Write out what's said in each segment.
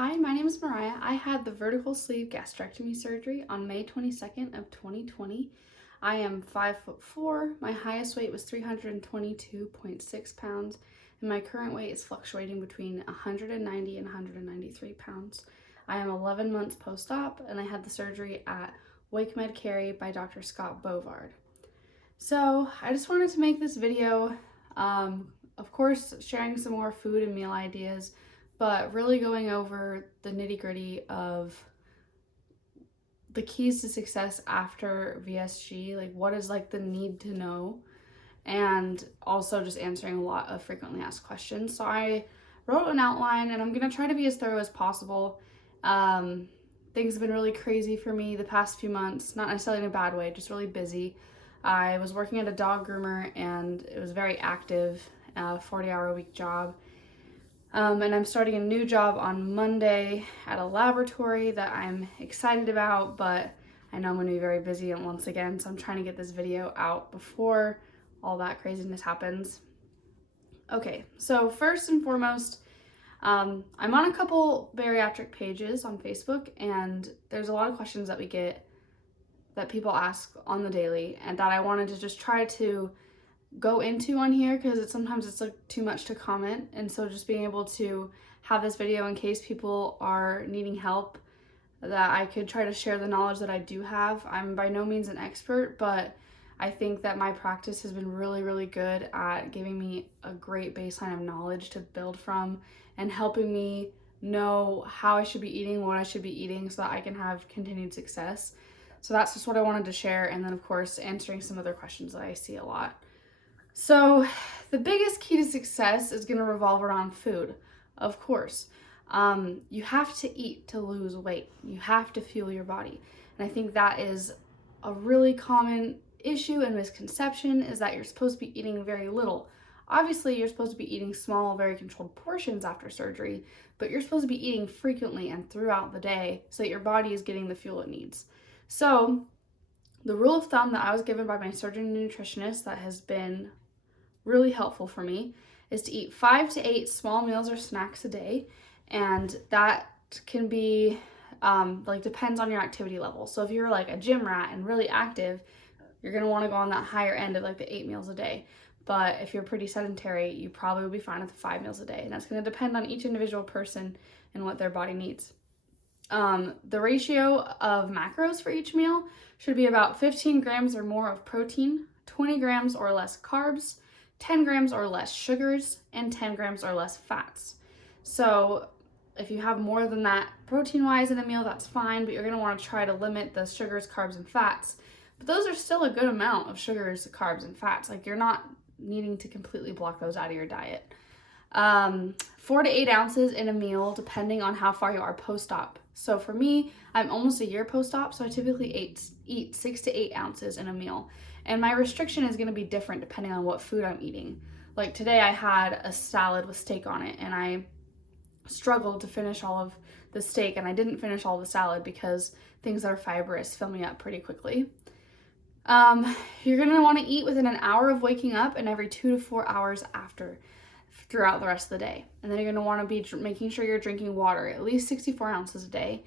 Hi, my name is Mariah. I had the vertical sleeve gastrectomy surgery on May 22nd of 2020. I am 5'4". My highest weight was 322.6 pounds, and my current weight is fluctuating between 190 and 193 pounds. I am 11 months post-op, and I had the surgery at WakeMed Cary by Dr. Scott Bovard. So I just wanted to make this video, of course, sharing some more food and meal ideas, but really going over the nitty-gritty of the keys to success after VSG, like what is like the need to know, and also just answering a lot of frequently asked questions. So I wrote an outline, and I'm gonna try to be as thorough as possible. Things have been really crazy for me the past few months, not necessarily in a bad way, just really busy. I was working at a dog groomer, and it was very active, 40-hour-a-week job. And I'm starting a new job on Monday at a laboratory that I'm excited about, but I know I'm going to be very busy once again, so I'm trying to get this video out before all that craziness happens. Okay, so first and foremost, I'm on a couple bariatric pages on Facebook, and there's a lot of questions that we get that people ask on the daily, and that I wanted to just try to go into on here because sometimes it's like too much to comment. And so just being able to have this video in case people are needing help, that I could try to share the knowledge that I do have. I'm by no means an expert, but I think that my practice has been really good at giving me a great baseline of knowledge to build from and helping me know how I should be eating, what I should be eating, so that I can have continued success. So that's just what I wanted to share, and then of course answering some other questions that I see a lot. So the biggest key to success is going to revolve around food, of course. You have to eat to lose weight. You have to fuel your body. And I think that is a really common issue and misconception, is that you're supposed to be eating very little. Obviously, you're supposed to be eating small, very controlled portions after surgery, but you're supposed to be eating frequently and throughout the day so that your body is getting the fuel it needs. So the rule of thumb that I was given by my surgeon and nutritionist that has been really helpful for me is to eat 5 to 8 small meals or snacks a day, and that can be depends on your activity level. So if you're like a gym rat and really active, you're going to want to go on that higher end of like the 8 meals a day. But if you're pretty sedentary, you probably will be fine with the 5 meals a day, and that's going to depend on each individual person and what their body needs. The ratio of macros for each meal should be about 15 grams or more of protein, 20 grams or less carbs, 10 grams or less sugars, and 10 grams or less fats. So if you have more than that protein-wise in a meal, that's fine, but you're going to want to try to limit the sugars, carbs, and fats. But those are still a good amount of sugars, carbs, and fats. Like, you're not needing to completely block those out of your diet. 4 to 8 ounces in a meal, depending on how far you are post-op. So for me, I'm almost a year post-op, so I typically eat 6 to 8 ounces in a meal. And my restriction is going to be different depending on what food I'm eating. Like today I had a salad with steak on it, and I struggled to finish all of the steak, and I didn't finish all the salad because things that are fibrous fill me up pretty quickly. You're going to want to eat within an hour of waking up and every 2 to 4 hours after, throughout the rest of the day. And then you're going to want to be making sure you're drinking water, at least 64 ounces a day.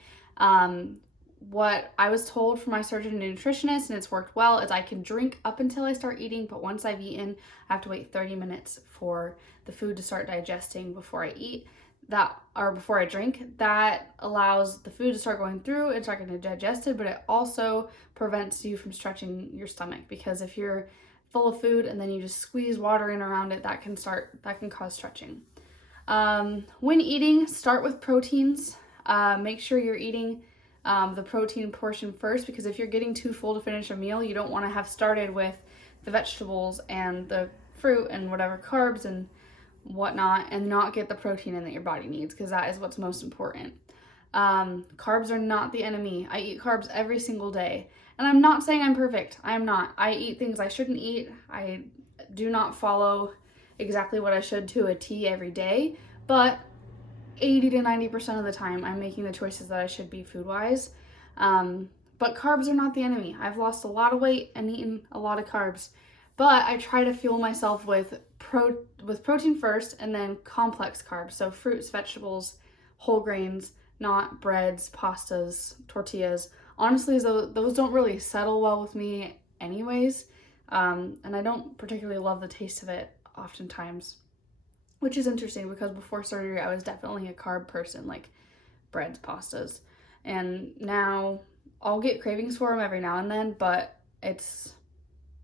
What I was told from my surgeon and nutritionist, and it's worked well, is I can drink up until I start eating, but once I've eaten, I have to wait 30 minutes for the food to start digesting before I eat. Before I drink. That allows the food to start going through and start getting digested, but it also prevents you from stretching your stomach, because if you're full of food and then you just squeeze water in around it, that can cause stretching. When eating, start with proteins. Make sure you're eating the protein portion first, because if you're getting too full to finish a meal, you don't want to have started with the vegetables and the fruit and whatever carbs and whatnot and not get the protein in that your body needs, because that is what's most important. Carbs are not the enemy. I eat carbs every single day, and I'm not saying I'm perfect. I am not. I eat things I shouldn't eat. I do not follow exactly what I should to a T every day, but 80 to 90% of the time I'm making the choices that I should be food-wise. But carbs are not the enemy. I've lost a lot of weight and eaten a lot of carbs, but I try to fuel myself with protein first and then complex carbs, so fruits, vegetables, whole grains, not breads, pastas, tortillas. Honestly, those don't really settle well with me anyways, and I don't particularly love the taste of it oftentimes, which is interesting because before surgery I was definitely a carb person, like breads, pastas, and now I'll get cravings for them every now and then, but it's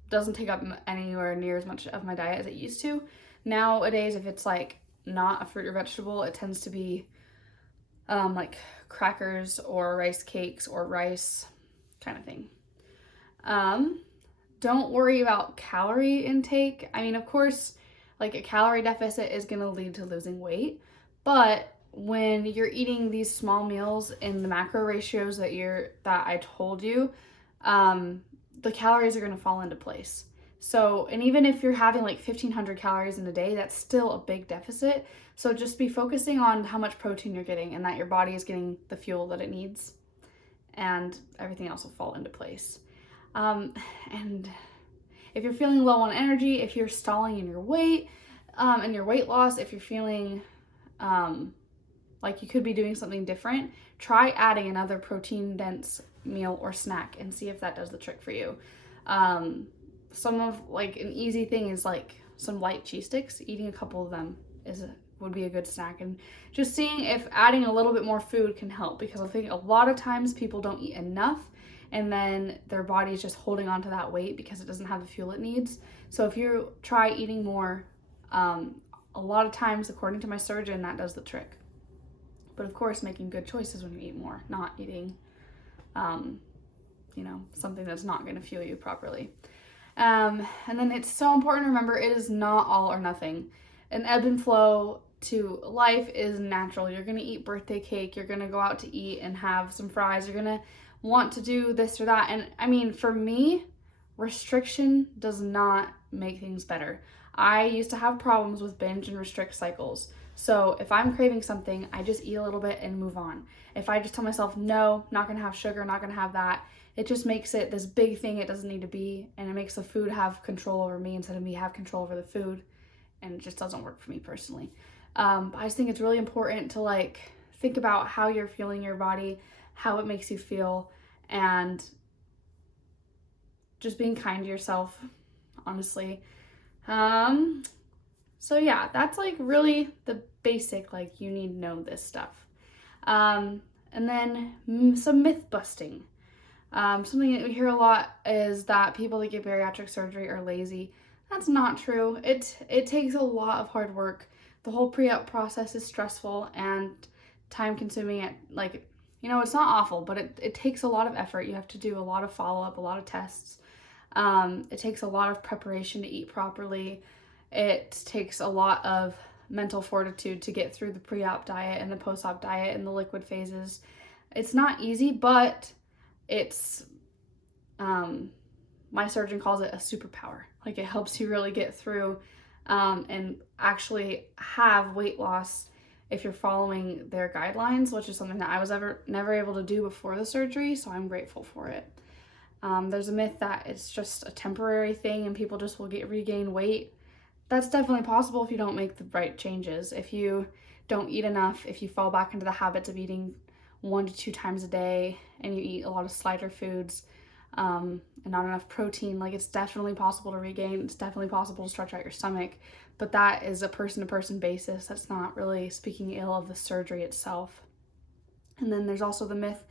doesn't take up anywhere near as much of my diet as it used to. Nowadays, if it's like not a fruit or vegetable, it tends to be like crackers or rice cakes or rice kind of thing. Don't worry about calorie intake. I mean, of course, like a calorie deficit is going to lead to losing weight, but when you're eating these small meals in the macro ratios that I told you, the calories are going to fall into place. So, and even if you're having like 1,500 calories in a day, that's still a big deficit. So just be focusing on how much protein you're getting and that your body is getting the fuel that it needs, and everything else will fall into place. And if you're feeling low on energy, if you're stalling in your weight, and your weight loss, if you're feeling like you could be doing something different, try adding another protein-dense meal or snack and see if that does the trick for you. Some of like an easy thing is like some light cheese sticks. Eating a couple of them would be a good snack, and just seeing if adding a little bit more food can help, because I think a lot of times people don't eat enough and then their body is just holding on to that weight because it doesn't have the fuel it needs. So if you try eating more, a lot of times, according to my surgeon, that does the trick. But of course, making good choices when you eat more, not eating something that's not going to fuel you properly. And then it's so important to remember, it is not all or nothing. An ebb and flow to life is natural. You're going to eat birthday cake. You're going to go out to eat and have some fries. You're going to want to do this or that. And I mean, for me, restriction does not make things better. I used to have problems with binge and restrict cycles. So if I'm craving something, I just eat a little bit and move on. If I just tell myself, no, not going to have sugar, not going to have that, it just makes it this big thing it doesn't need to be, and it makes the food have control over me instead of me have control over the food, and it just doesn't work for me personally. I just think it's really important to like think about how you're feeling your body, how it makes you feel, and just being kind to yourself, honestly. So yeah, that's like really the basic, like you need to know this stuff. And then some myth busting. Something that we hear a lot is that people that get bariatric surgery are lazy. That's not true. It takes a lot of hard work. The whole pre-op process is stressful and time consuming. It's not awful, but it takes a lot of effort. You have to do a lot of follow-up, a lot of tests. It takes a lot of preparation to eat properly. It takes a lot of mental fortitude to get through the pre-op diet and the post-op diet and the liquid phases. It's not easy, but it's, my surgeon calls it a superpower. Like, it helps you really get through and actually have weight loss if you're following their guidelines, which is something that I was never able to do before the surgery, so I'm grateful for it. There's a myth that it's just a temporary thing and people just will regain weight. That's definitely possible if you don't make the right changes. If you don't eat enough, if you fall back into the habits of eating 1 to 2 times a day and you eat a lot of slider foods and not enough protein, like, it's definitely possible to regain. It's definitely possible to stretch out your stomach, but that is a person-to-person basis. That's not really speaking ill of the surgery itself. And then there's also the myth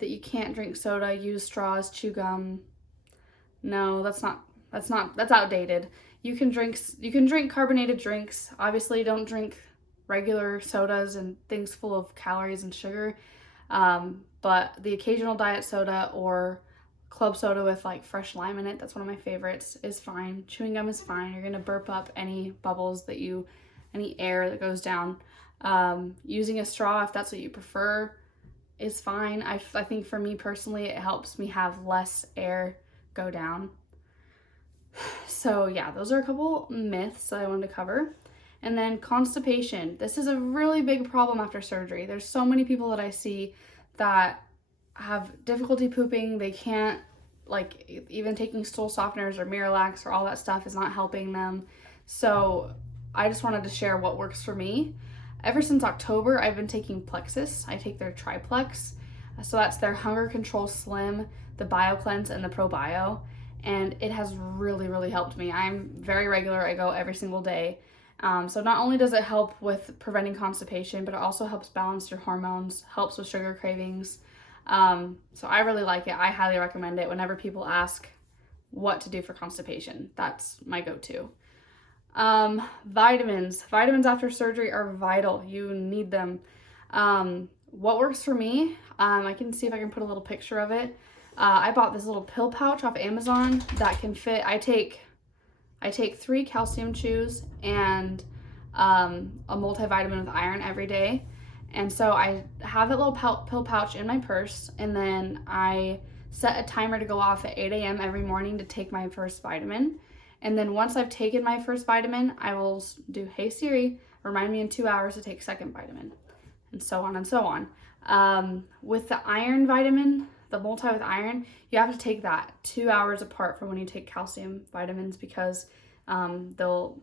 that you can't drink soda, use straws, chew gum. No, that's outdated. You can drink carbonated drinks. Obviously, don't drink regular sodas and things full of calories and sugar. But the occasional diet soda or club soda with like fresh lime in it, that's one of my favorites, is fine. Chewing gum is fine. You're gonna burp up any bubbles any air that goes down. Using a straw, if that's what you prefer, is fine. I think for me personally, it helps me have less air go down. So yeah, those are a couple myths that I wanted to cover. And then constipation. This is a really big problem after surgery. There's so many people that I see that have difficulty pooping. They can't, like, even taking stool softeners or Miralax or all that stuff is not helping them. So I just wanted to share what works for me. Ever since October, I've been taking Plexus. I take their Triplex. So that's their Hunger Control Slim, the Bio Cleanse, and the Pro Bio. And it has really, really helped me. I'm very regular. I go every single day. So not only does it help with preventing constipation, but it also helps balance your hormones, helps with sugar cravings. So I really like it. I highly recommend it whenever people ask what to do for constipation. That's my go-to. Vitamins. Vitamins after surgery are vital. You need them. What works for me, I can see if I can put a little picture of it. I bought this little pill pouch off Amazon that can fit. I take 3 calcium chews and a multivitamin with iron every day. And so I have that little pill pouch in my purse, and then I set a timer to go off at 8 a.m. every morning to take my first vitamin. And then once I've taken my first vitamin, I will do, "Hey Siri, remind me in 2 hours to take second vitamin," and so on and so on. With the iron vitamin, the multi with iron, you have to take that 2 hours apart from when you take calcium vitamins, because they'll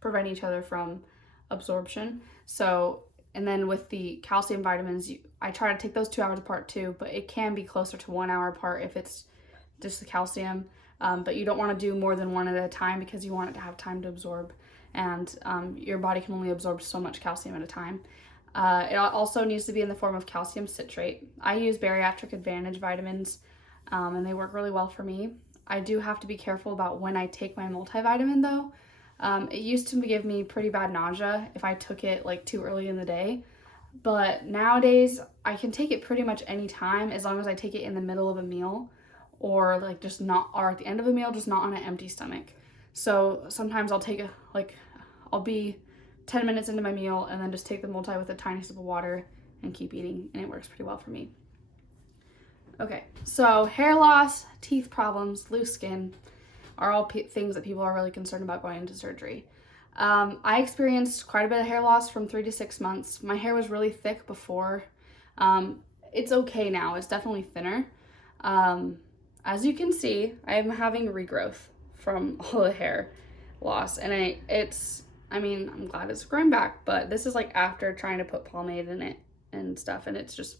prevent each other from absorption. So, and then with the calcium vitamins, I try to take those 2 hours apart too, but it can be closer to 1 hour apart if it's just the calcium. But you don't want to do more than one at a time, because you want it to have time to absorb, and your body can only absorb so much calcium at a time. It also needs to be in the form of calcium citrate. I use Bariatric Advantage vitamins, and they work really well for me. I do have to be careful about when I take my multivitamin though. It used to give me pretty bad nausea if I took it like too early in the day, but nowadays I can take it pretty much any time, as long as I take it in the middle of a meal, or like just not, or at the end of a meal, just not on an empty stomach. So sometimes I'll take I'll be 10 minutes into my meal and then just take the multi with a tiny sip of water and keep eating, and it works pretty well for me. Okay, so hair loss, teeth problems, loose skin are all things that people are really concerned about going into surgery. I experienced quite a bit of hair loss from 3 to 6 months. My hair was really thick before. It's okay now. It's definitely thinner. As you can see, I'm having regrowth from all the hair loss, and I'm glad it's growing back, but this is like after trying to put pomade in it and stuff, and it's just,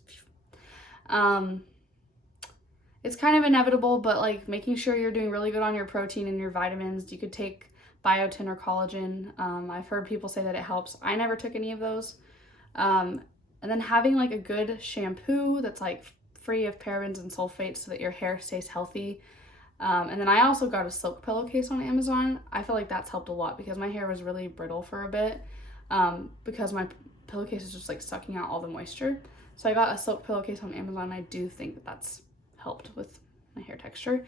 it's kind of inevitable, but like making sure you're doing really good on your protein and your vitamins. You could take biotin or collagen. I've heard people say that it helps. I never took any of those. And then having like a good shampoo that's like free of parabens and sulfates so that your hair stays healthy. And then I also got a silk pillowcase on Amazon. I feel like that's helped a lot, because my hair was really brittle for a bit, because my pillowcase is just like sucking out all the moisture. So I got a silk pillowcase on Amazon. I do think that that's helped with my hair texture.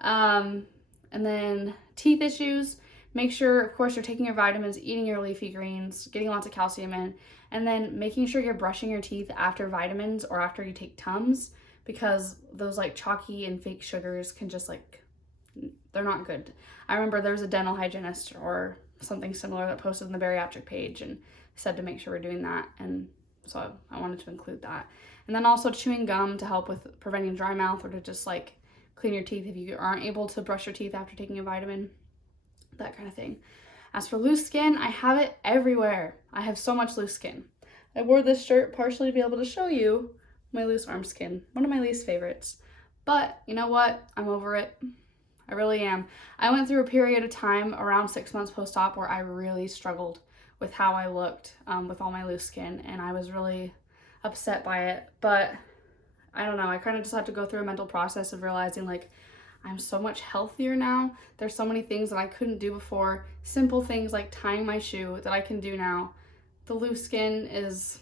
And then teeth issues. Make sure, of course, you're taking your vitamins, eating your leafy greens, getting lots of calcium in, and then making sure you're brushing your teeth after vitamins or after you take Tums, because those like chalky and fake sugars can just like, they're not good. I remember there was a dental hygienist or something similar that posted on the Bariatric page and said to make sure we're doing that, and so I wanted to include that. And then also chewing gum to help with preventing dry mouth, or to just like clean your teeth if you aren't able to brush your teeth after taking a vitamin, that kind of thing. As for loose skin, I have it everywhere. I have so much loose skin. I wore this shirt partially to be able to show you my loose arm skin, one of my least favorites. But you know what? I'm over it. I really am. I went through a period of time around 6 months post-op where I really struggled with how I looked with all my loose skin, and I was really upset by it. But I don't know, I kind of just had to go through a mental process of realizing like I'm so much healthier now. There's so many things that I couldn't do before, simple things like tying my shoe that I can do now. The loose skin is,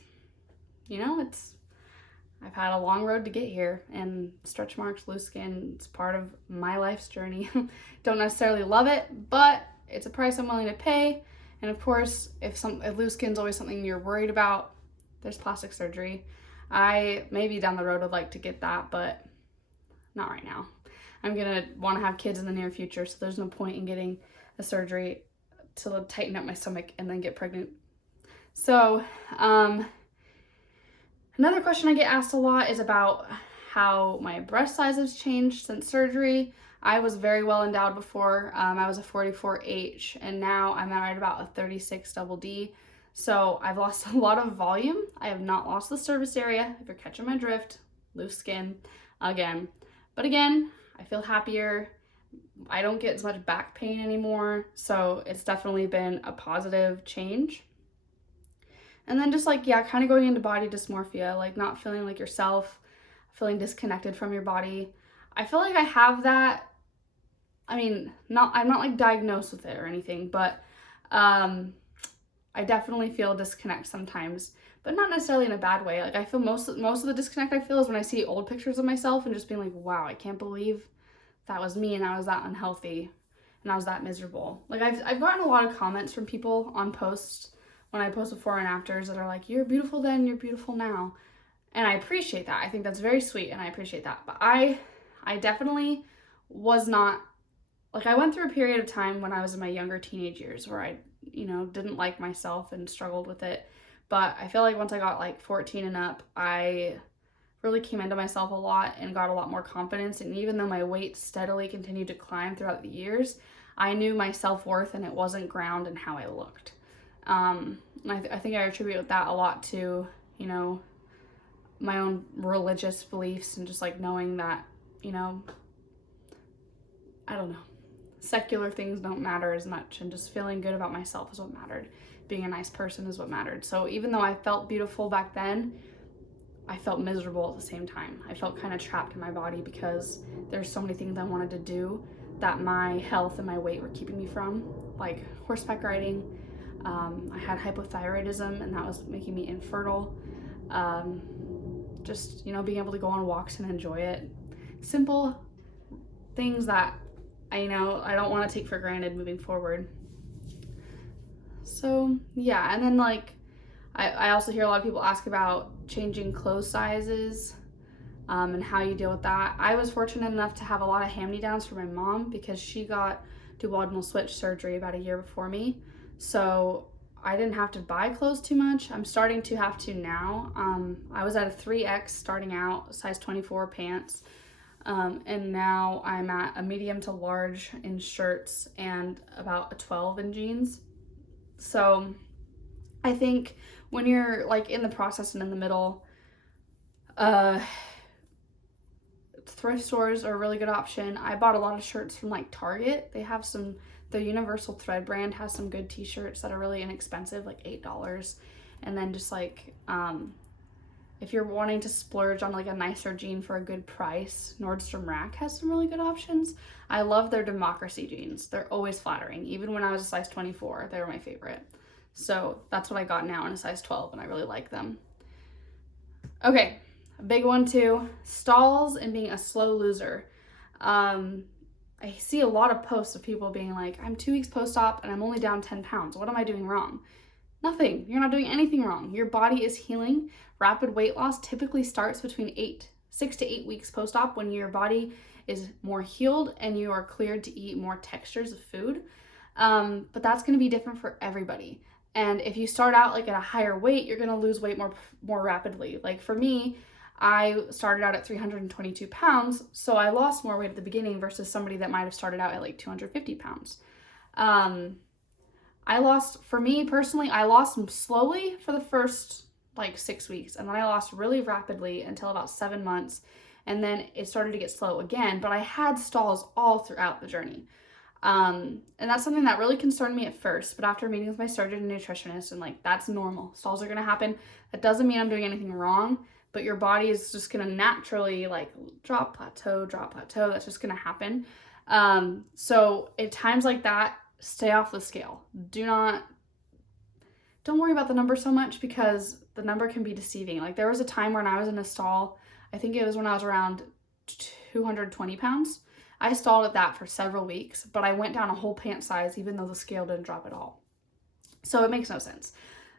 I've had a long road to get here, and stretch marks, loose skin, it's part of my life's journey. Don't necessarily love it, but it's a price I'm willing to pay. And of course, if loose skin's always something you're worried about, there's plastic surgery. I maybe down the road would like to get that, but not right now. I'm gonna want to have kids in the near future, so there's no point in getting a surgery to tighten up my stomach and then get pregnant. So, another question I get asked a lot is about how my breast size has changed since surgery. I was very well endowed before. I was a 44H, and now I'm at about a 36 double D. So I've lost a lot of volume. I have not lost the surface area, if you're catching my drift. Loose skin again. But again, I feel happier. I don't get as much back pain anymore. So it's definitely been a positive change. And then just like, yeah, kind of going into body dysmorphia, like not feeling like yourself, feeling disconnected from your body. I feel like I have that. I mean, I'm not like diagnosed with it or anything, but I definitely feel disconnect sometimes, but not necessarily in a bad way. Like I feel most of the disconnect I feel is when I see old pictures of myself and just being like, wow, I can't believe that was me and I was that unhealthy and I was that miserable. Like I've gotten a lot of comments from people on posts when I post before and afters that are like, you're beautiful then, you're beautiful now. And I appreciate that. I think that's very sweet and I appreciate that. But I definitely was not, like I went through a period of time when I was in my younger teenage years where I, didn't like myself and struggled with it. But I feel like once I got like 14 and up, I really came into myself a lot and got a lot more confidence. And even though my weight steadily continued to climb throughout the years, I knew my self-worth and it wasn't grounded in how I looked. And I think I attribute that a lot to, my own religious beliefs and just like knowing that, I don't know, secular things don't matter as much, and just feeling good about myself is what mattered. Being a nice person is what mattered. So even though I felt beautiful back then, I felt miserable at the same time. I felt kind of trapped in my body because there's so many things I wanted to do that my health and my weight were keeping me from, like horseback riding. I had hypothyroidism and that was making me infertile. Just, being able to go on walks and enjoy it. Simple things that I don't want to take for granted moving forward. So yeah, and then like I also hear a lot of people ask about changing clothes sizes and how you deal with that. I was fortunate enough to have a lot of hand-me-downs from my mom because she got duodenal switch surgery about a year before me. So I didn't have to buy clothes too much. I'm starting to have to now. I was at a 3X starting out, size 24 pants. And now I'm at a medium to large in shirts and about a 12 in jeans. So I think when you're like in the process and in the middle, thrift stores are a really good option. I bought a lot of shirts from like Target. They have the Universal Thread brand has some good t-shirts that are really inexpensive, like $8. And then just like, if you're wanting to splurge on like a nicer jean for a good price, Nordstrom Rack has some really good options. I love their Democracy jeans. They're always flattering. Even when I was a size 24, they were my favorite. So that's what I got now in a size 12 and I really like them. Okay, a big one too, stalls and being a slow loser. I see a lot of posts of people being like, I'm 2 weeks post-op and I'm only down 10 pounds. What am I doing wrong? Nothing. You're not doing anything wrong. Your body is healing. Rapid weight loss typically starts between 6 to 8 weeks post-op when your body is more healed and you are cleared to eat more textures of food. But that's going to be different for everybody. And if you start out like at a higher weight, you're going to lose weight more rapidly. Like for me, I started out at 322 pounds, so I lost more weight at the beginning versus somebody that might have started out at like 250 pounds. For me personally, I lost slowly for the first like 6 weeks, and then I lost really rapidly until about 7 months, and then it started to get slow again, but I had stalls all throughout the journey. And that's something that really concerned me at first, but after meeting with my surgeon and nutritionist, and like, that's normal. Stalls are going to happen. That doesn't mean I'm doing anything wrong, but your body is just going to naturally like drop, plateau. That's just going to happen. So at times like that, stay off the scale. Don't worry about the number so much because the number can be deceiving. Like there was a time when I was in a stall, I think it was when I was around 220 pounds. I stalled at that for several weeks, but I went down a whole pant size even though the scale didn't drop at all. So it makes no sense.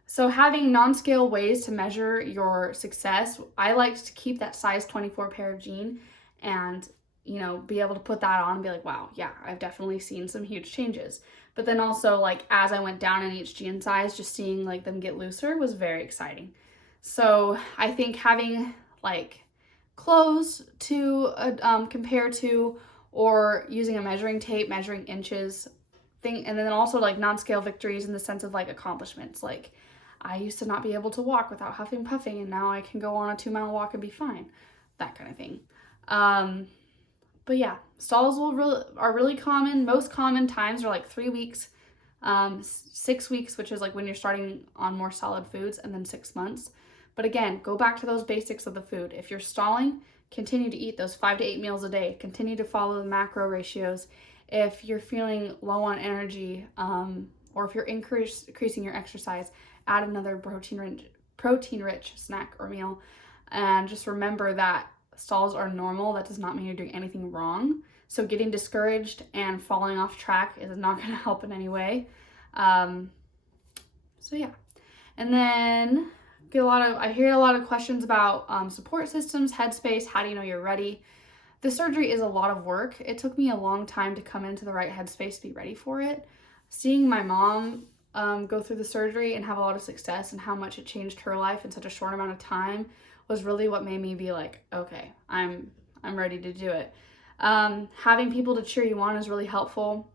So having non-scale ways to measure your success, I like to keep that size 24 pair of jean and, be able to put that on and be like, wow, yeah, I've definitely seen some huge changes. But then also like as I went down in each jean size, just seeing like them get looser was very exciting. So I think having like clothes to compare to, or using a measuring tape, measuring inches thing. And then also like non-scale victories in the sense of like accomplishments. Like I used to not be able to walk without huffing puffing, and now I can go on a 2-mile walk and be fine. That kind of thing. But yeah, stalls are really common. Most common times are like 3 weeks, 6 weeks, which is like when you're starting on more solid foods, and then 6 months. But again, go back to those basics of the food. If you're stalling, continue to eat those 5 to 8 meals a day. Continue to follow the macro ratios. If you're feeling low on energy, or if you're increasing your exercise, add another protein-rich snack or meal. And just remember that stalls are normal. That does not mean you're doing anything wrong. So getting discouraged and falling off track is not going to help in any way. So yeah. And then I hear a lot of questions about support systems, Headspace, how do you know you're ready? The surgery is a lot of work. It took me a long time to come into the right headspace to be ready for it. Seeing my mom go through the surgery and have a lot of success and how much it changed her life in such a short amount of time was really what made me be like, okay, I'm ready to do it. Having people to cheer you on is really helpful.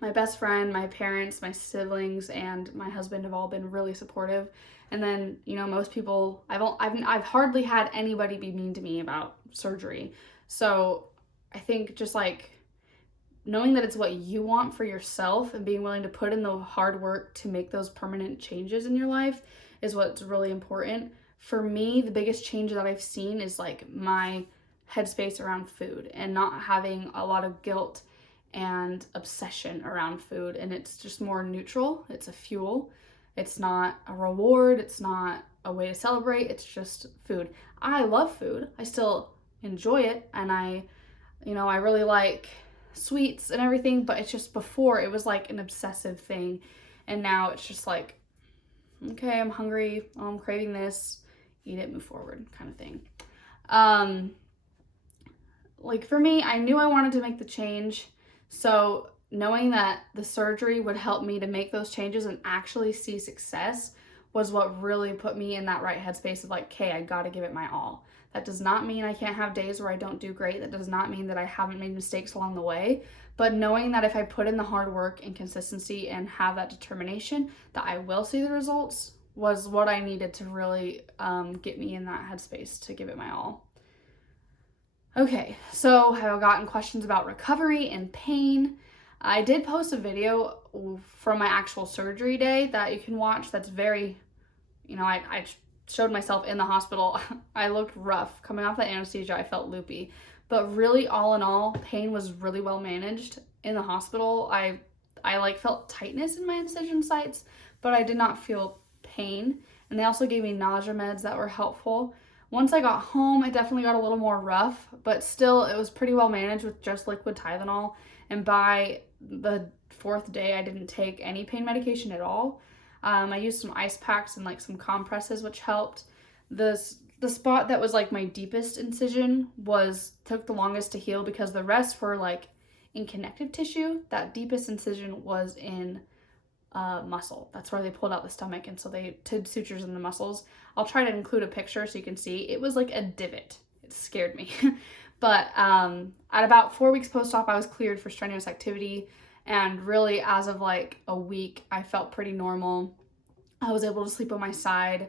My best friend, my parents, my siblings, and my husband have all been really supportive. And then, you know, most people, I've hardly had anybody be mean to me about surgery. So I think just like knowing that it's what you want for yourself and being willing to put in the hard work to make those permanent changes in your life is what's really important. For me, the biggest change that I've seen is like my headspace around food and not having a lot of guilt and obsession around food. And it's just more neutral. It's a fuel. It's not a reward. It's not a way to celebrate. It's just food. I love food. I still enjoy it. And I really like sweets and everything, but it's just before it was like an obsessive thing. And now it's just like, okay, I'm hungry. Oh, I'm craving this. Eat it, move forward kind of thing. Like for me, I knew I wanted to make the change. So knowing that the surgery would help me to make those changes and actually see success was what really put me in that right headspace of like, okay, I got to give it my all. That does not mean I can't have days where I don't do great. That does not mean that I haven't made mistakes along the way. But knowing that if I put in the hard work and consistency and have that determination, that I will see the results was what I needed to really get me in that headspace to give it my all. Okay, so I've gotten questions about recovery and pain. I did post a video from my actual surgery day that you can watch. That's very, I showed myself in the hospital. I looked rough. Coming off that anesthesia, I felt loopy. But really, all in all, pain was really well managed in the hospital. I felt tightness in my incision sites, but I did not feel pain. And they also gave me nausea meds that were helpful. Once I got home, it definitely got a little more rough, but still it was pretty well managed with just liquid Tylenol. And by the 4th day, I didn't take any pain medication at all. I used some ice packs and like some compresses, which helped. The spot that was like my deepest incision took the longest to heal because the rest were like in connective tissue. That deepest incision was in muscle. That's where they pulled out the stomach, and so they did sutures in the muscles. I'll try to include a picture so you can see. It was like a divot. It scared me. But at about 4 weeks post-op, I was cleared for strenuous activity, and really as of like a week, I felt pretty normal. I was able to sleep on my side.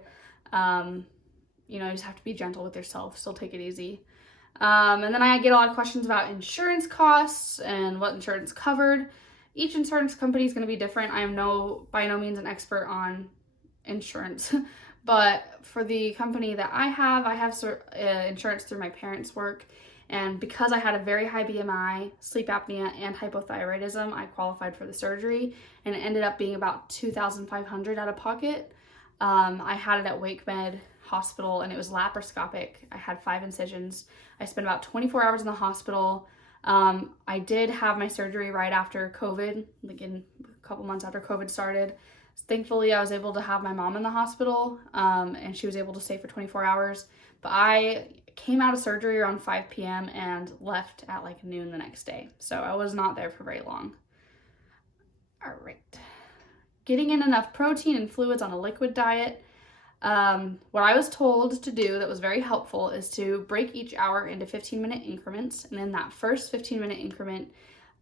You just have to be gentle with yourself, still take it easy. And then I get a lot of questions about insurance costs and what insurance covered. Each insurance company is going to be different. I am by no means an expert on insurance, but for the company that I have insurance through my parents' work, and because I had a very high BMI, sleep apnea, and hypothyroidism, I qualified for the surgery, and it ended up being about $2,500 out of pocket. I had it at WakeMed Hospital, and it was laparoscopic. I had 5 incisions. I spent about 24 hours in the hospital. I did have my surgery right after COVID, like in a couple months after COVID started. Thankfully, I was able to have my mom in the hospital, and she was able to stay for 24 hours. But I came out of surgery around 5 p.m. and left at like noon the next day. So I was not there for very long. All right. Getting in enough protein and fluids on a liquid diet. What I was told to do that was very helpful is to break each hour into 15-minute increments, and in that first 15-minute increment,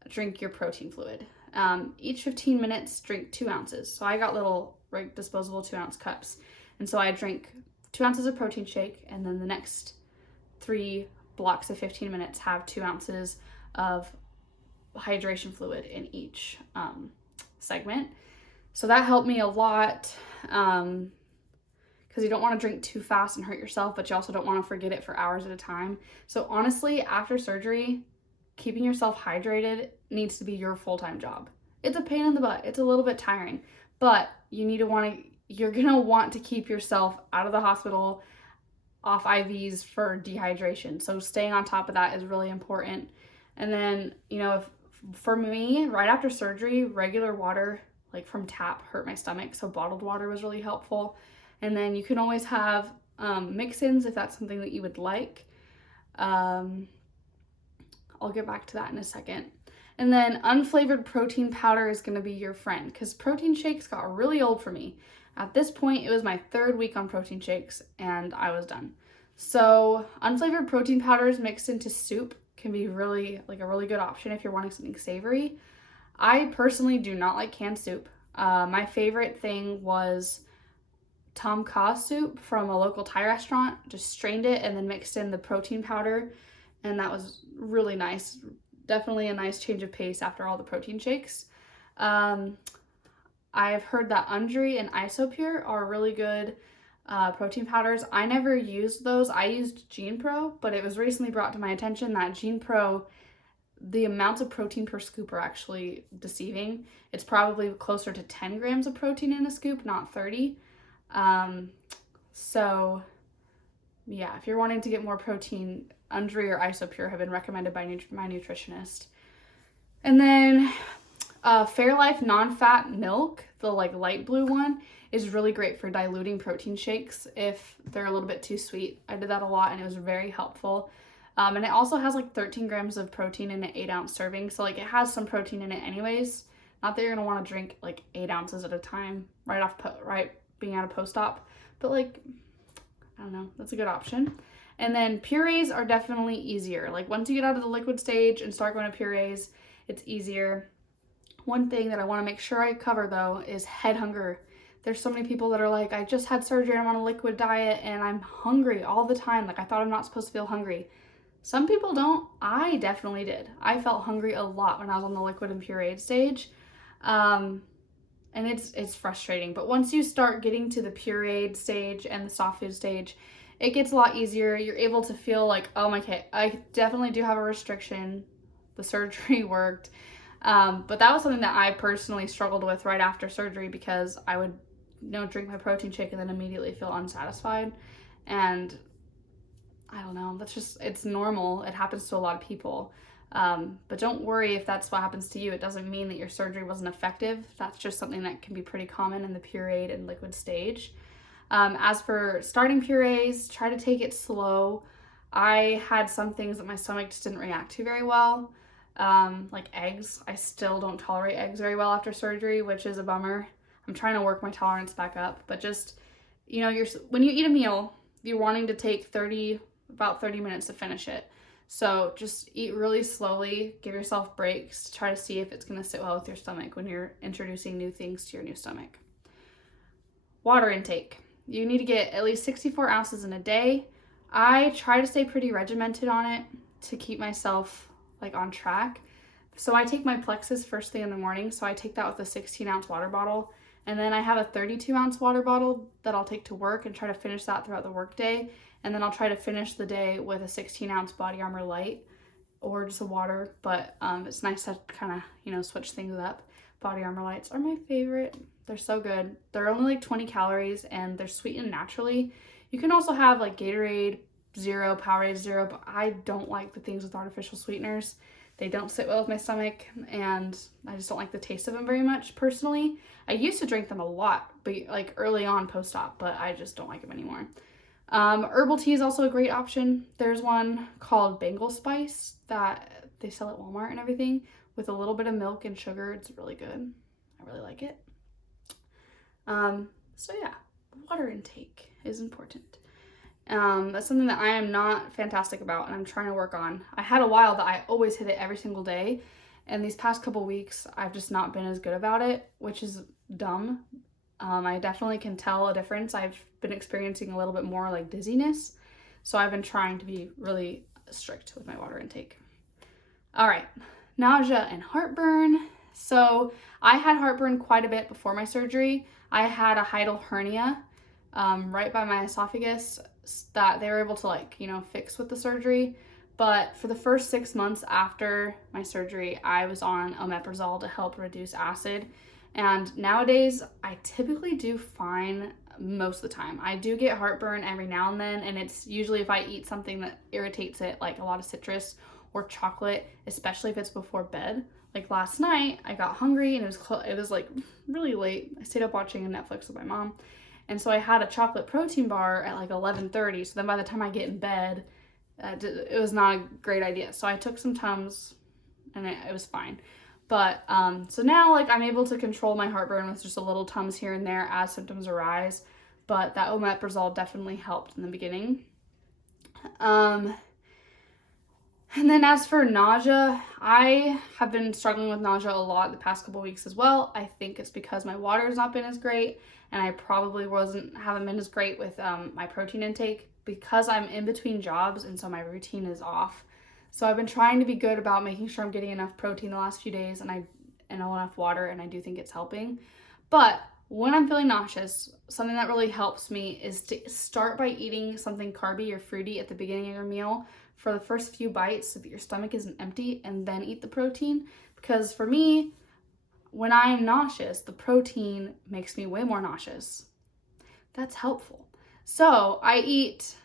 drink your protein fluid. Each 15 minutes, drink 2 ounces. So I got little disposable 2-ounce cups, and so I drink 2 ounces of protein shake, and then the next 3 blocks of 15 minutes have 2 ounces of hydration fluid in each segment. So that helped me a lot, because you don't want to drink too fast and hurt yourself, but you also don't want to forget it for hours at a time. So honestly, after surgery, keeping yourself hydrated needs to be your full-time job. It's a pain in the butt. It's a little bit tiring, but you're gonna want to keep yourself out of the hospital, off IVs for dehydration. So staying on top of that is really important. And then, for me, right after surgery, regular water, like from tap, hurt my stomach. So bottled water was really helpful. And then you can always have mix-ins if that's something that you would like. I'll get back to that in a second. And then unflavored protein powder is going to be your friend, because protein shakes got really old for me. At this point, it was my 3rd week on protein shakes and I was done. So unflavored protein powders mixed into soup can be a really good option if you're wanting something savory. I personally do not like canned soup. My favorite thing was Tom Kha soup from a local Thai restaurant. Just strained it and then mixed in the protein powder, and that was really nice. Definitely a nice change of pace after all the protein shakes. I've heard that Undri and Isopure are really good protein powders. I never used those. I used GenePro, but it was recently brought to my attention that GenePro, the amounts of protein per scoop are actually deceiving. It's probably closer to 10 grams of protein in a scoop, not 30. So yeah, if you're wanting to get more protein, Undri or Isopure have been recommended by my nutritionist. And then Fairlife non-fat milk, the light blue one, is really great for diluting protein shakes if they're a little bit too sweet. I did that a lot and it was very helpful. And it also has 13 grams of protein in an 8-ounce serving. So it has some protein in it anyways. Not that you're going to want to drink 8 ounces at a time right being out of post-op. But I don't know, that's a good option. And then purees are definitely easier. Once you get out of the liquid stage and start going to purees, it's easier. One thing that I want to make sure I cover though is head hunger. There's so many people that are like, I just had surgery, I'm on a liquid diet and I'm hungry all the time. I thought I'm not supposed to feel hungry. Some people don't. I definitely did. I felt hungry a lot when I was on the liquid and pureed stage. And it's frustrating. But once you start getting to the pureed stage and the soft food stage, it gets a lot easier. You're able to feel okay, I definitely do have a restriction. The surgery worked. But that was something that I personally struggled with right after surgery, because I would drink my protein shake and then immediately feel unsatisfied. And I don't know, it's normal. It happens to a lot of people. But don't worry if that's what happens to you. It doesn't mean that your surgery wasn't effective. That's just something that can be pretty common in the pureed and liquid stage. As for starting purees, try to take it slow. I had some things that my stomach just didn't react to very well. Like eggs. I still don't tolerate eggs very well after surgery, which is a bummer. I'm trying to work my tolerance back up, but just, when you eat a meal, you're wanting to take about 30 minutes to finish it. So just eat really slowly, give yourself breaks to try to see if it's going to sit well with your stomach when you're introducing new things to your new stomach. Water intake. You need to get at least 64 ounces in a day. I try to stay pretty regimented on it to keep myself on track. So I take my Plexus first thing in the morning. So I take that with a 16-ounce water bottle. And then I have a 32-ounce water bottle that I'll take to work and try to finish that throughout the workday. And then I'll try to finish the day with a 16-ounce Body Armor Light or just a water. But it's nice to kind of, switch things up. Body Armor Lights are my favorite. They're so good. They're only 20 calories and they're sweetened naturally. You can also have Gatorade Zero, Powerade Zero, but I don't like the things with artificial sweeteners. They don't sit well with my stomach and I just don't like the taste of them very much personally. I used to drink them a lot, but early on post-op, but I just don't like them anymore. Herbal tea is also a great option. There's one called Bengal Spice that they sell at Walmart and everything with a little bit of milk and sugar. It's really good. I really like it. So yeah, water intake is important. That's something that I am not fantastic about and I'm trying to work on. I had a while that I always hit it every single day, and these past couple weeks I've just not been as good about it, which is dumb. I definitely can tell a difference. I've been experiencing a little bit more like dizziness, so I've been trying to be really strict with my water intake. All right, nausea and heartburn. So I had heartburn quite a bit before my surgery. I had a hiatal hernia right by my esophagus that they were able to fix with the surgery. But for the first 6 months after my surgery, I was on omeprazole to help reduce acid. And nowadays, I typically do fine most of the time. I do get heartburn every now and then, and it's usually if I eat something that irritates it, like a lot of citrus or chocolate, especially if it's before bed. Like last night, I got hungry and it was like really late. I stayed up watching Netflix with my mom. And so I had a chocolate protein bar at like 11:30. So then by the time I get in bed, it was not a great idea. So I took some Tums and it was fine. But so now like I'm able to control my heartburn with just a little Tums here and there as symptoms arise. But that omeprazole definitely helped in the beginning. And then as for nausea, I have been struggling with nausea a lot the past couple weeks as well. I think it's because my water has not been as great, and I probably haven't been as great with my protein intake because I'm in between jobs, and so my routine is off. So I've been trying to be good about making sure I'm getting enough protein the last few days and enough water, and I do think it's helping. But when I'm feeling nauseous, something that really helps me is to start by eating something carby or fruity at the beginning of your meal for the first few bites so that your stomach isn't empty, and then eat the protein. Because for me, when I'm nauseous, the protein makes me way more nauseous. That's helpful. So I eat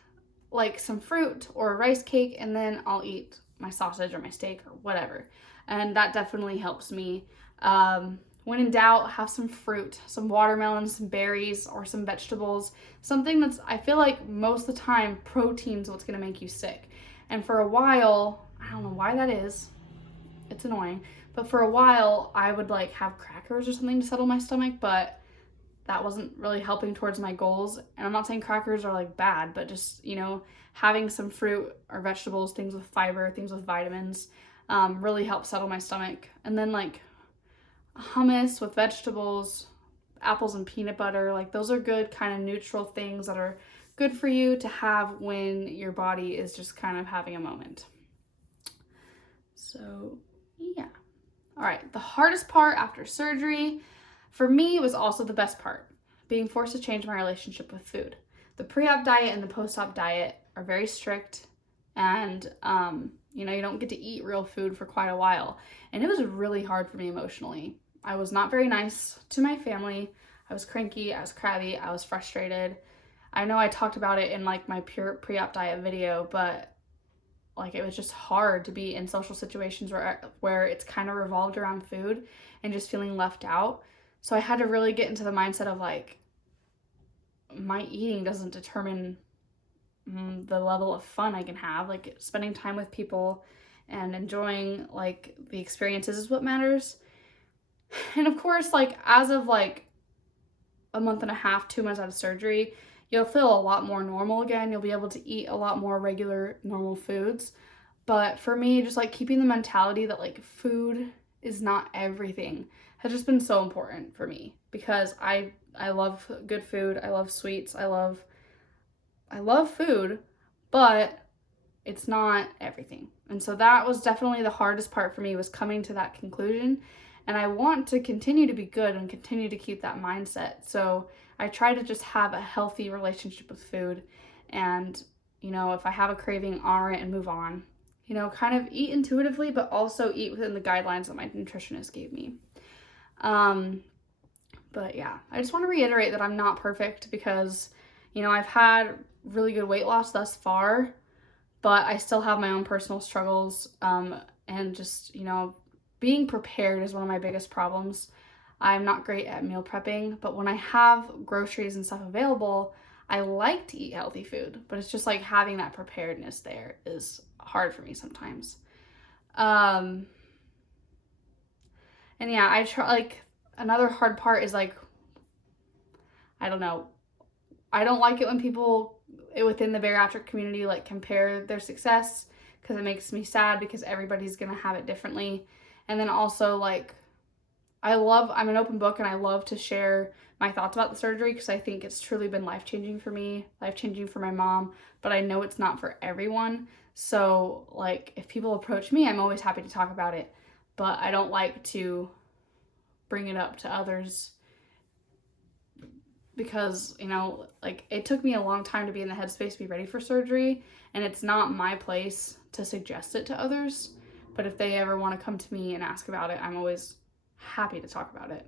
like some fruit or a rice cake, and then I'll eat my sausage or my steak or whatever. And that definitely helps me. When in doubt, have some fruit, some watermelon, some berries, or some vegetables. Something I feel like most of the time, protein's what's gonna make you sick. And for a while, I don't know why that is, it's annoying, but for a while I would like have crackers or something to settle my stomach, but that wasn't really helping towards my goals. And I'm not saying crackers are like bad, but just, having some fruit or vegetables, things with fiber, things with vitamins, really helps settle my stomach. And then like hummus with vegetables, apples and peanut butter, like those are good kind of neutral things that are good for you to have when your body is just kind of having a moment. So yeah. All right, the hardest part after surgery for me was also the best part, being forced to change my relationship with food. The pre-op diet and the post-op diet are very strict, and you don't get to eat real food for quite a while. And it was really hard for me emotionally. I was not very nice to my family. I was cranky, I was crabby, I was frustrated. I know I talked about it in like my pure pre-op diet video, but like it was just hard to be in social situations where it's kind of revolved around food and just feeling left out. So I had to really get into the mindset of like, my eating doesn't determine the level of fun I can have. Like spending time with people and enjoying like the experiences is what matters. And of course, like as of like a month and a half, 2 months out of surgery, you'll feel a lot more normal again. You'll be able to eat a lot more regular, normal foods. But for me, just like keeping the mentality that like food is not everything has just been so important for me, because I love good food. I love sweets. I love food, but it's not everything. And so that was definitely the hardest part for me, was coming to that conclusion. And I want to continue to be good and continue to keep that mindset. So I try to just have a healthy relationship with food, and, if I have a craving, honor it and move on. Kind of eat intuitively, but also eat within the guidelines that my nutritionist gave me. But yeah, I just want to reiterate that I'm not perfect, because, I've had really good weight loss thus far, but I still have my own personal struggles. And just, being prepared is one of my biggest problems. I'm not great at meal prepping, but when I have groceries and stuff available, I like to eat healthy food, but it's just like having that preparedness there is hard for me sometimes. And yeah, I try, like, another hard part is like, I don't know, I don't like it when people within the bariatric community like compare their success, because it makes me sad because everybody's gonna have it differently. And then also, like, I'm an open book and I love to share my thoughts about the surgery because I think it's truly been life-changing for me, life-changing for my mom, but I know it's not for everyone. So, like, if people approach me, I'm always happy to talk about it, but I don't like to bring it up to others because, you know, like, it took me a long time to be in the headspace to be ready for surgery, and it's not my place to suggest it to others. But if they ever want to come to me and ask about it, I'm always happy to talk about it.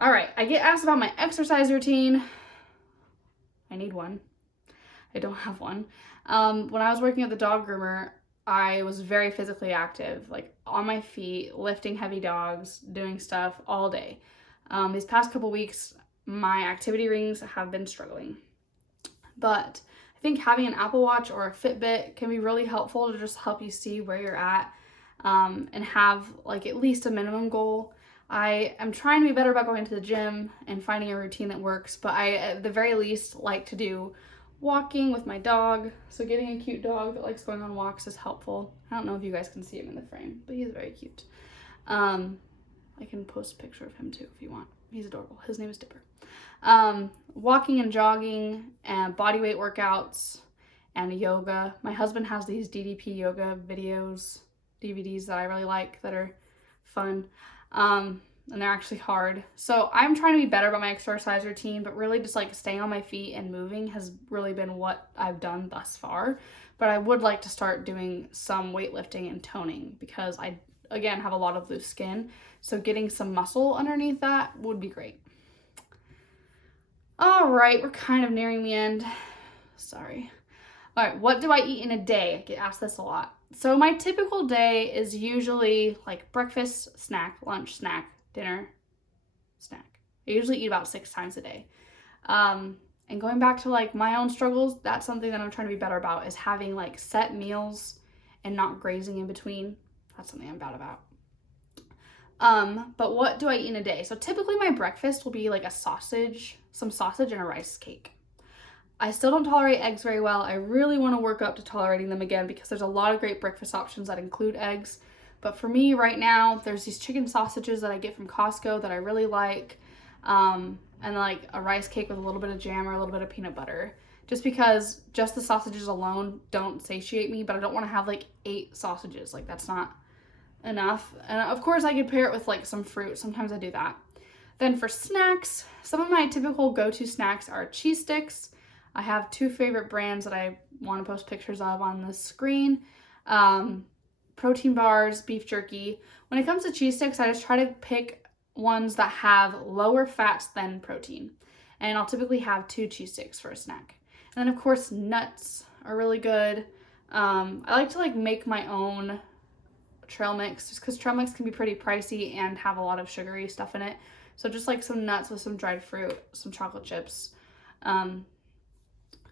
All right, I get asked about my exercise routine. I need one. I don't have one. When I was working at the dog groomer, I was very physically active, like on my feet, lifting heavy dogs, doing stuff all day. These past couple weeks, my activity rings have been struggling. But I think having an Apple Watch or a Fitbit can be really helpful to just help you see where you're at, and have like at least a minimum goal. I am trying to be better about going to the gym and finding a routine that works, but I at the very least like to do walking with my dog. So getting a cute dog that likes going on walks is helpful. I don't know if you guys can see him in the frame, but he's very cute. I can post a picture of him too if you want. He's adorable. His name is Dipper. Walking and jogging and body weight workouts and yoga. My husband has these DDP yoga DVDs that I really like that are fun. And they're actually hard. So I'm trying to be better about my exercise routine, but really just like staying on my feet and moving has really been what I've done thus far. But I would like to start doing some weightlifting and toning because I, again, have a lot of loose skin. So getting some muscle underneath that would be great. All right, we're kind of nearing the end. Sorry. All right, what do I eat in a day? I get asked this a lot. So my typical day is usually like breakfast, snack, lunch, snack, dinner, snack. I usually eat about 6 times a day. And going back to like my own struggles, that's something that I'm trying to be better about, is having like set meals and not grazing in between. That's something I'm bad about. But what do I eat in a day? So typically my breakfast will be like some sausage and a rice cake. I still don't tolerate eggs very well. I really want to work up to tolerating them again because there's a lot of great breakfast options that include eggs. But for me right now, there's these chicken sausages that I get from Costco that I really like. And like a rice cake with a little bit of jam or a little bit of peanut butter. Just because just the sausages alone don't satiate me, but I don't want to have like 8 sausages. Like that's not enough. And of course I could pair it with like some fruit. Sometimes I do that. Then for snacks, some of my typical go-to snacks are cheese sticks. I have 2 favorite brands that I want to post pictures of on the screen. Protein bars, beef jerky. When it comes to cheese sticks, I just try to pick ones that have lower fats than protein. And I'll typically have 2 cheese sticks for a snack. And then of course nuts are really good. I like to like make my own trail mix just because trail mix can be pretty pricey and have a lot of sugary stuff in it. So just like some nuts with some dried fruit, some chocolate chips.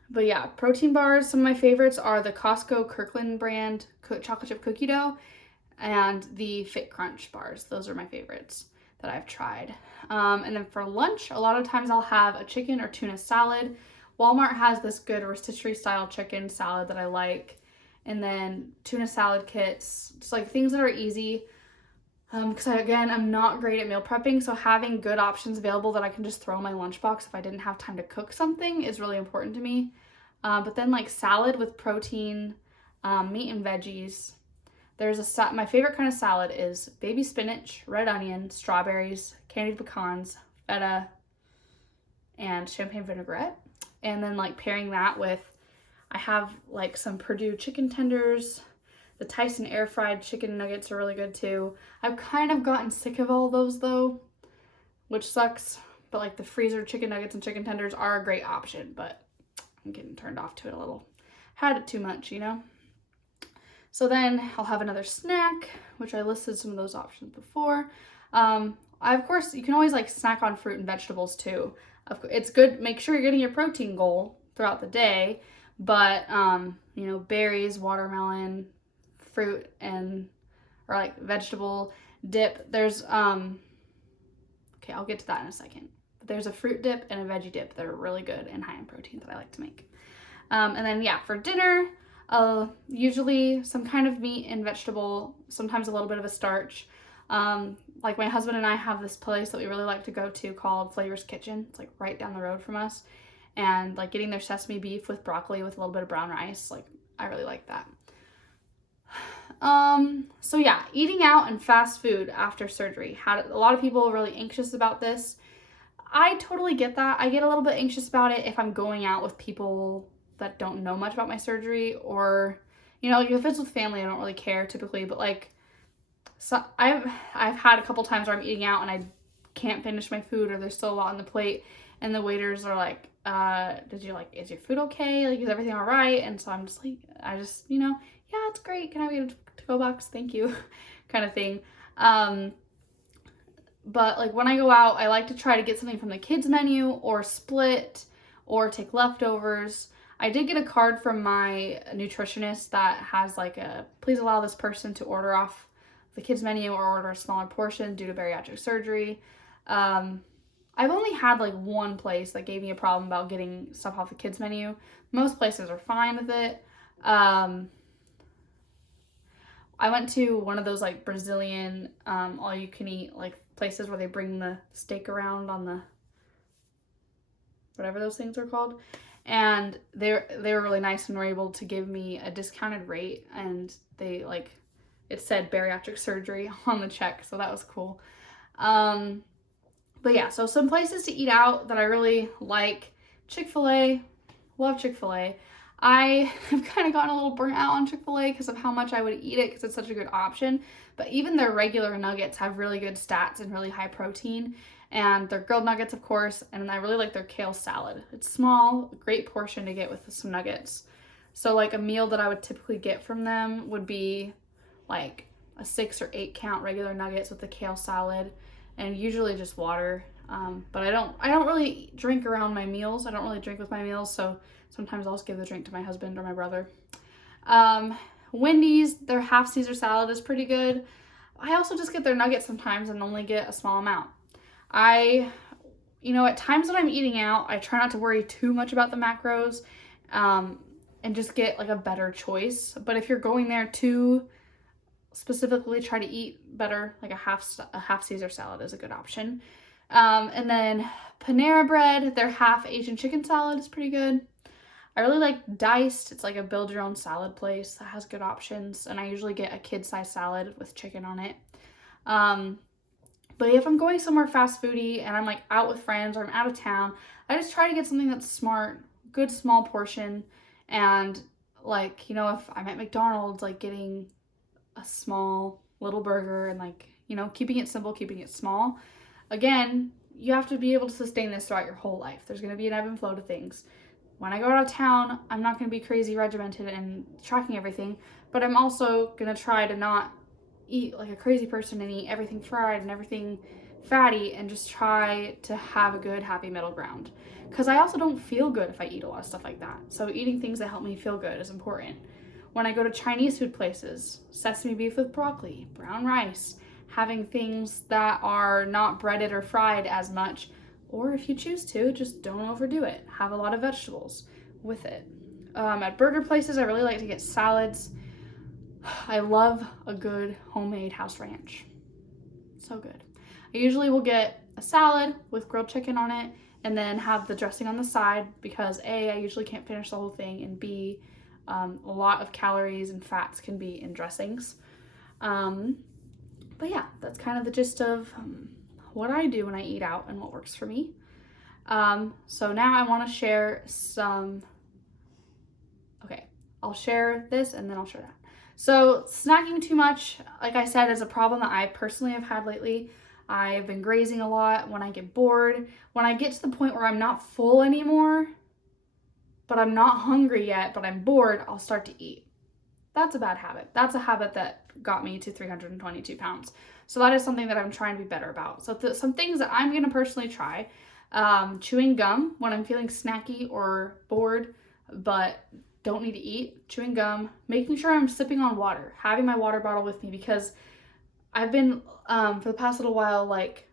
But yeah, protein bars, some of my favorites are the Costco Kirkland brand chocolate chip cookie dough and the Fit Crunch bars. Those are my favorites that I've tried. And then for lunch, a lot of times I'll have a chicken or tuna salad. Walmart has this good rotisserie style chicken salad that I like. And then tuna salad kits, just like things that are easy. Because I'm not great at meal prepping, so having good options available that I can just throw in my lunchbox if I didn't have time to cook something is really important to me. But then like salad with protein, meat and veggies. My favorite kind of salad is baby spinach, red onion, strawberries, candied pecans, feta, and champagne vinaigrette. And then like pairing that with, I have like some Purdue chicken tenders. The Tyson air fried chicken nuggets are really good too. I've kind of gotten sick of all those though, which sucks. But like the freezer chicken nuggets and chicken tenders are a great option, but I'm getting turned off to it a little. Had it too much, you know? So then I'll have another snack, which I listed some of those options before. Of course, you can always like snack on fruit and vegetables too. It's good, make sure you're getting your protein goal throughout the day, but you know, berries, watermelon, fruit, and or like vegetable dip. There's okay, I'll get to that in a second. There's a fruit dip and a veggie dip that are really good and high in protein that I like to make. And then yeah, for dinner, usually some kind of meat and vegetable, sometimes a little bit of a starch. Like my husband and I have this place that we really like to go to called Flavor's Kitchen. It's like right down the road from us. And like getting their sesame beef with broccoli with a little bit of brown rice, like I really like that. So yeah, eating out and fast food after surgery. A lot of people are really anxious about this. I totally get that. I get a little bit anxious about it if I'm going out with people that don't know much about my surgery, or, you know, like if it's with family, I don't really care typically, but like, so I've had a couple times where I'm eating out and I can't finish my food, or there's still a lot on the plate, and the waiters are like, is your food okay? Like, is everything all right? And so I'm just like, you know, yeah, it's great. Can I get a to-go box? Thank you, kind of thing. But like when I go out, I like to try to get something from the kids menu, or split, or take leftovers. I did get a card from my nutritionist that has like please allow this person to order off the kids menu or order a smaller portion due to bariatric surgery. I've only had like one place that gave me a problem about getting stuff off the kids menu. Most places are fine with it. I went to one of those like Brazilian all you can eat like places where they bring the steak around on the whatever those things are called, and they were really nice and were able to give me a discounted rate, and they like it said bariatric surgery on the check, so that was cool. But yeah, so some places to eat out that I really like: Chick-fil-A. Love Chick-fil-A. I have kind of gotten a little burnt out on Chick-fil-A because of how much I would eat it because it's such a good option. But even their regular nuggets have really good stats and really high protein. And their grilled nuggets, of course, and I really like their kale salad. It's small, great portion to get with some nuggets. So like a meal that I would typically get from them would be like a 6 or 8 count regular nuggets with the kale salad, and usually just water. But I don't really drink around my meals. I don't really drink with my meals, so sometimes I'll just give the drink to my husband or my brother. Wendy's, their half Caesar salad is pretty good. I also just get their nuggets sometimes and only get a small amount. At times when I'm eating out, I try not to worry too much about the macros, and just get like a better choice. But if you're going there to specifically try to eat better, like a half Caesar salad is a good option. And then Panera Bread, their half Asian chicken salad is pretty good. I really like Diced. It's like a build your own salad place that has good options, and I usually get a kid-size salad with chicken on it. But if I'm going somewhere fast foody and I'm like out with friends or I'm out of town, I just try to get something that's smart, good small portion, and like, if I'm at McDonald's, like getting a small little burger and like, keeping it simple, keeping it small. Again, you have to be able to sustain this throughout your whole life. There's going to be an ebb and flow to things. When I go out of town, I'm not going to be crazy regimented and tracking everything, but I'm also going to try to not eat like a crazy person and eat everything fried and everything fatty, and just try to have a good happy middle ground. Because I also don't feel good if I eat a lot of stuff like that. So eating things that help me feel good is important. When I go to Chinese food places, sesame beef with broccoli, brown rice, having things that are not breaded or fried as much, or if you choose to, just don't overdo it. Have a lot of vegetables with it. At burger places, I really like to get salads. I love a good homemade house ranch. So good. I usually will get a salad with grilled chicken on it, and then have the dressing on the side because A, I usually can't finish the whole thing, and B, a lot of calories and fats can be in dressings. But yeah, that's kind of the gist of what I do when I eat out and what works for me. So now I want to share I'll share this and then I'll share that. So snacking too much, like I said, is a problem that I personally have had lately. I've been grazing a lot when I get bored. When I get to the point where I'm not full anymore, but I'm not hungry yet, but I'm bored, I'll start to eat. That's a bad habit. That's a habit that got me to 322 pounds. So that is something that I'm trying to be better about. So some things that I'm going to personally try. Chewing gum when I'm feeling snacky or bored, but don't need to eat. Chewing gum. Making sure I'm sipping on water. Having my water bottle with me, because I've been, for the past little while, like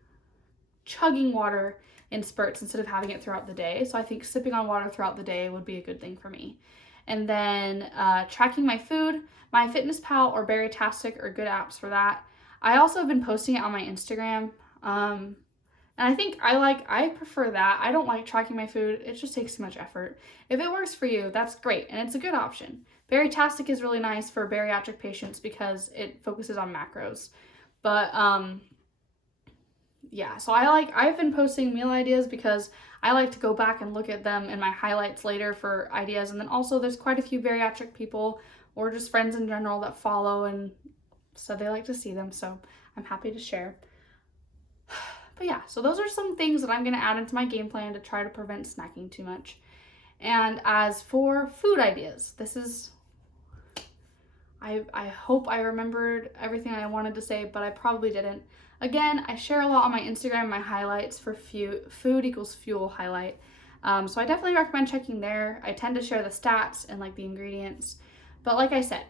chugging water in spurts instead of having it throughout the day. So I think sipping on water throughout the day would be a good thing for me. And then tracking my food. MyFitnessPal or Bariatric are good apps for that. I also have been posting it on my Instagram. And I think I prefer that. I don't like tracking my food. It just takes too much effort. If it works for you, that's great. And it's a good option. Bariatric is really nice for bariatric patients because it focuses on macros. But yeah, so I've been posting meal ideas because I like to go back and look at them in my highlights later for ideas. And then also there's quite a few bariatric people or just friends in general that follow, and so they like to see them. So I'm happy to share. But yeah, so those are some things that I'm going to add into my game plan to try to prevent snacking too much. And as for food ideas, this is, I hope I remembered everything I wanted to say, but I probably didn't. Again, I share a lot on my Instagram, my highlights for food equals fuel highlight. So I definitely recommend checking there. I tend to share the stats and like the ingredients. But like I said,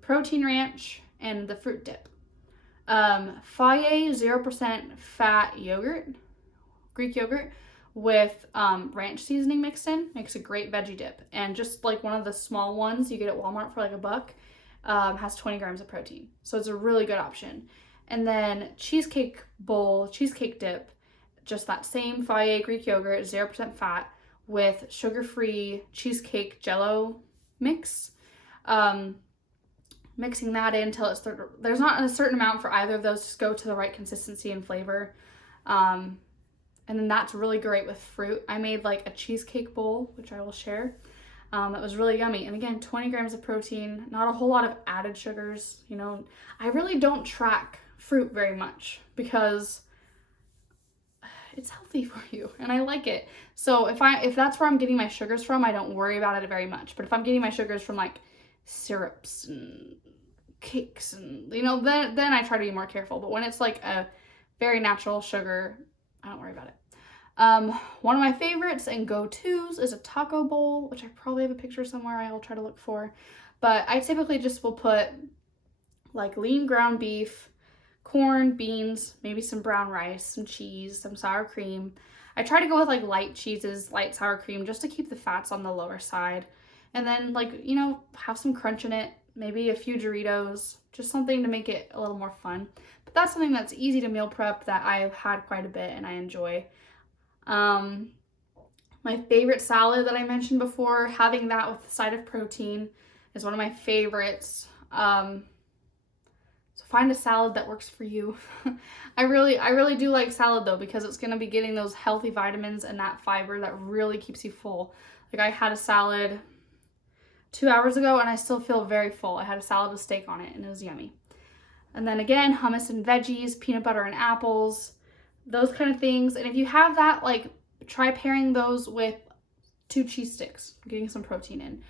protein ranch and the fruit dip. Faye 0% fat yogurt, Greek yogurt with ranch seasoning mixed in makes a great veggie dip. And just like one of the small ones you get at Walmart for like $1, has 20 grams of protein. So it's a really good option. And then cheesecake dip, just that same Faye Greek yogurt, 0% fat with sugar-free cheesecake jello mix. Mixing that in until it's, there's not a certain amount for either of those, just go to the right consistency and flavor. And then that's really great with fruit. I made like a cheesecake bowl, which I will share. That was really yummy. And again, 20 grams of protein, not a whole lot of added sugars. You know, I really don't track fruit very much because it's healthy for you and I like it. So if that's where I'm getting my sugars from, I don't worry about it very much. But if I'm getting my sugars from like syrups and cakes and, you know, then I try to be more careful. But when it's like a very natural sugar, I don't worry about it. One of my favorites and go-tos is a taco bowl, which I probably have a picture somewhere I'll try to look for. But I typically just will put like lean ground beef, corn, beans, maybe some brown rice, some cheese, some sour cream. I try to go with like light cheeses, light sour cream, just to keep the fats on the lower side. And then like, you know, have some crunch in it, maybe a few Doritos, just something to make it a little more fun. But that's something that's easy to meal prep that I've had quite a bit and I enjoy. My favorite salad that I mentioned before, having that with a side of protein is one of my favorites. So find a salad that works for you. I really do like salad though, because it's going to be getting those healthy vitamins and that fiber that really keeps you full. Like I had a salad 2 hours ago and I still feel very full. I had a salad with steak on it and it was yummy. And then again, hummus and veggies, peanut butter and apples, those kind of things. And if you have that, like try pairing those with 2 cheese sticks, getting some protein in.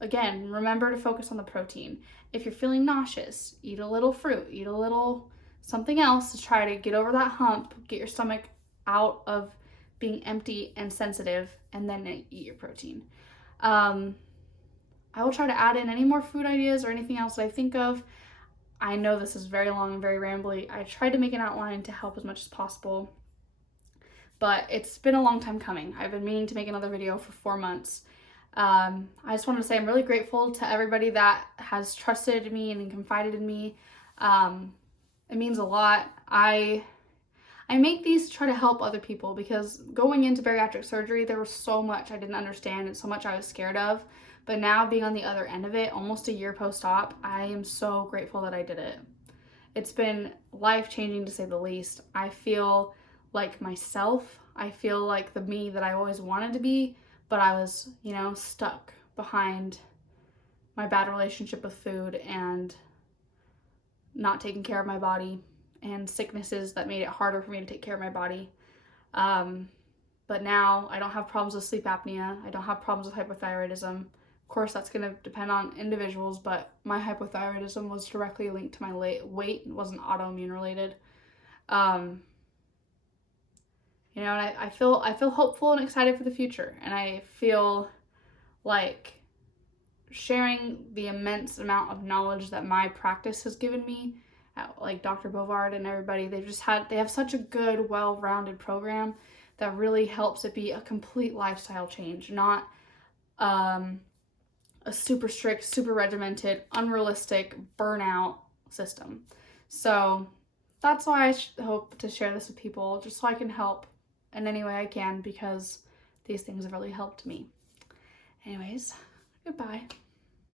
Again, remember to focus on the protein. If you're feeling nauseous, eat a little fruit, eat a little something else to try to get over that hump, get your stomach out of being empty and sensitive, and then eat your protein. I will try to add in any more food ideas or anything else that I think of. I know this is very long and very rambly. I tried to make an outline to help as much as possible, but it's been a long time coming. I've been meaning to make another video for 4 months. I just wanted to say I'm really grateful to everybody that has trusted me and confided in me. It means a lot. I make these to try to help other people because going into bariatric surgery, there was so much I didn't understand and so much I was scared of. But now being on the other end of it, almost a year post-op, I am so grateful that I did it. It's been life-changing to say the least. I feel like myself. I feel like the me that I always wanted to be, but I was, you know, stuck behind my bad relationship with food and not taking care of my body and sicknesses that made it harder for me to take care of my body. But now I don't have problems with sleep apnea. I don't have problems with hypothyroidism. Of course, that's going to depend on individuals, but my hypothyroidism was directly linked to my weight. It wasn't autoimmune related. You know, and I feel hopeful and excited for the future. And I feel like sharing the immense amount of knowledge that my practice has given me like Dr. Bovard and everybody. They have such a good, well-rounded program that really helps it be a complete lifestyle change, not a super strict, super regimented, unrealistic burnout system. So that's why I hope to share this with people, just so I can help in any way I can, because these things have really helped me. Anyways, goodbye.